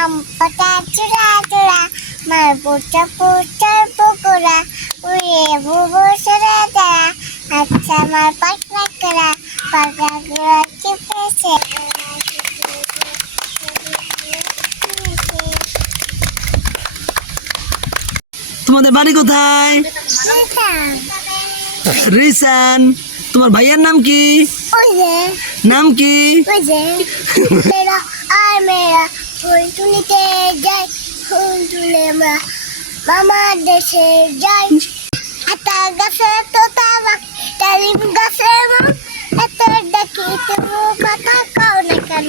আম পাতা চূড়া চূড়া মার পোচা পোচার পকোড়া উড়ে বুবু সরে তারা আচ্ছা আমার পাটনা করা পাকা গুড়া চিপেছে তোমাদের বাড়ি কোথায়? রিসান। তোমার ভাইয়ের নাম কি? ওই যে নাম কি? ওই যে মেরা আর মেরা ফুল তুলিতে যাই ফুল তুলে আমরা মামার দেশে যাই আতা গাছে তোতা বাক তালিম গাছে এত ডাকিতে কথা কাও না কেন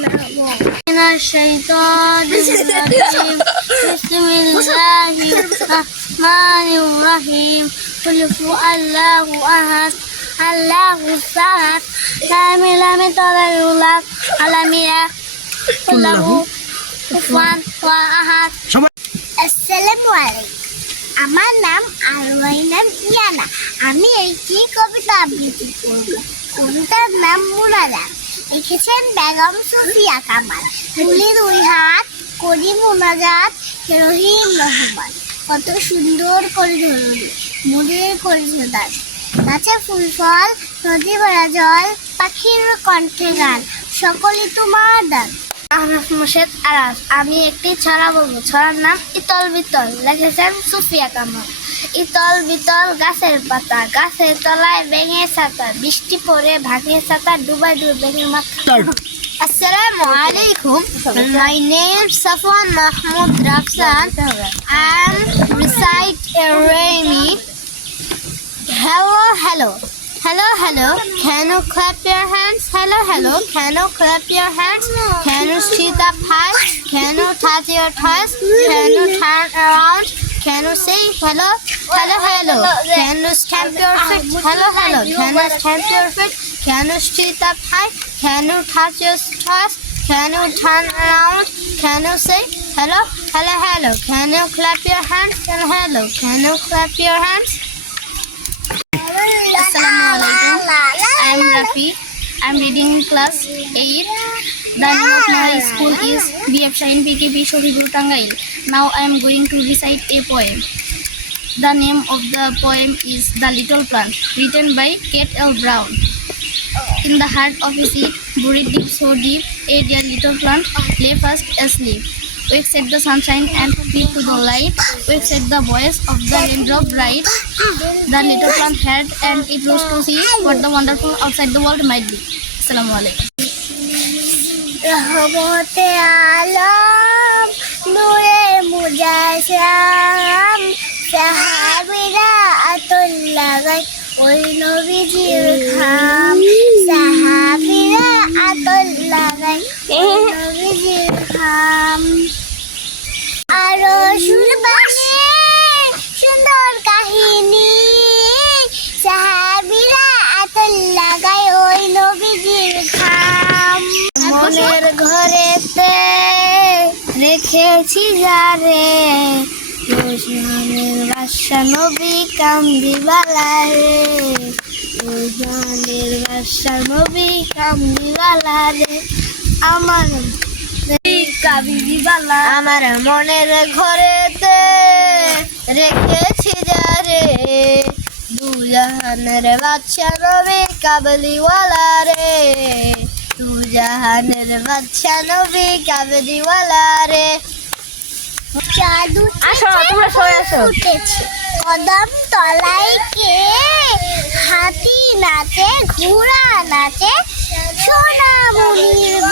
না শৈতান বিসমিল্লাহির রহমানির রহিম কুল হুয়াল্লাহু আহাদ আল্লাহু সামাদ লাম লাম তালাউলা আলামিয়া কুল্লাহু কুফুয়ান আহাদ। আসসালামু আলাইকুম। আমার নাম আরওয়াইনাম ইয়ানা। আমি একটি কবিতা আবৃত্তি করব। কবিতার নাম মুনাজাত। লিখেছেন বেগম সুফিয়া কামাল। তুলি দুই হাত করি মুনাজাত রহিম রহমান। কত সুন্দর করে ধরুন মুড়ির করেছে দান গাছে ফুল ফল নদী ভরা জল পাখির কণ্ঠে গান সকলই তোমার দান। আহনাফ মোর্শেদ আরাস। আমি একটি ছড়া বলবো। ছড়ার নাম ইতল বিতল। লিখেছেন সুফিয়া কামাল। ইতল বিতল গাছের পাতা গাছের তলায় ব্যাঙের ছাতা বৃষ্টি পড়ে ভাঙে ছাতা ডুবাই ডুবে ব্যাঙের মাথা। Assalamu alaikum. My name is Safwan Mahmoud Rafsan. I'm recite a Remy. Hello, hello. Hello, hello. Can you clap your hands? Hello, hello. Can you clap your hands? Can you sit up high? Can you touch your toes? Can you turn around? Can you say hello? Hello, hello. Can you stamp your feet? Hello, hello. Can you stamp your feet? Can you sit up high? Can you touch your toes? Can you turn around? Can you say hello? Hello, hello. Can you clap your hands? Hello, hello. Can you clap your hands? Assalamualaikum. I'm Rafi. I'm reading class 8. The name of my school is BF Shine PKB Shohibur Tangail. Now I am going to recite a poem. The name of the poem is The Little Plant, written by Kate L. Brown. In the heart of a sea, buried deep, so deep, a dear little plant lay fast asleep. Wakes at the sunshine and peep to the light. Wakes at the voice of the raindrop bright. The little plant had and it rose to see what the wonderful outside the world might be. Assalamualaikum. রহমতে আলম নূরে মুজাসসাম সাহাবীরা আতর লাগায় ওই নবীজির খাম সাহাবীরা আতর লাগায় ওই নবীজির খাম আরো শুনবানে সুন্দর কাহিনী সাহাবীরা আতর লাগায় ওই নবীজির খাম মনের ঘরেতে রেখেছি যারে রোজনানের বাদশা নবী কামদিওয়ালা রে রোজনানের বাদশা নবী কামদিওয়ালা রে আমার কাবিদিওয়ালা আমার মনের ঘরেতে রেখেছি যারে দুজাহানের বাদশা নবী কাবলিওয়ালা রে দুজাহানের বাদশা নবী কাবলিওয়ালা রে জাদু আসো তোমরা সবাই আসো কদম তলায় কে হাতি নাচে ঘোড়া নাচে সোনামণির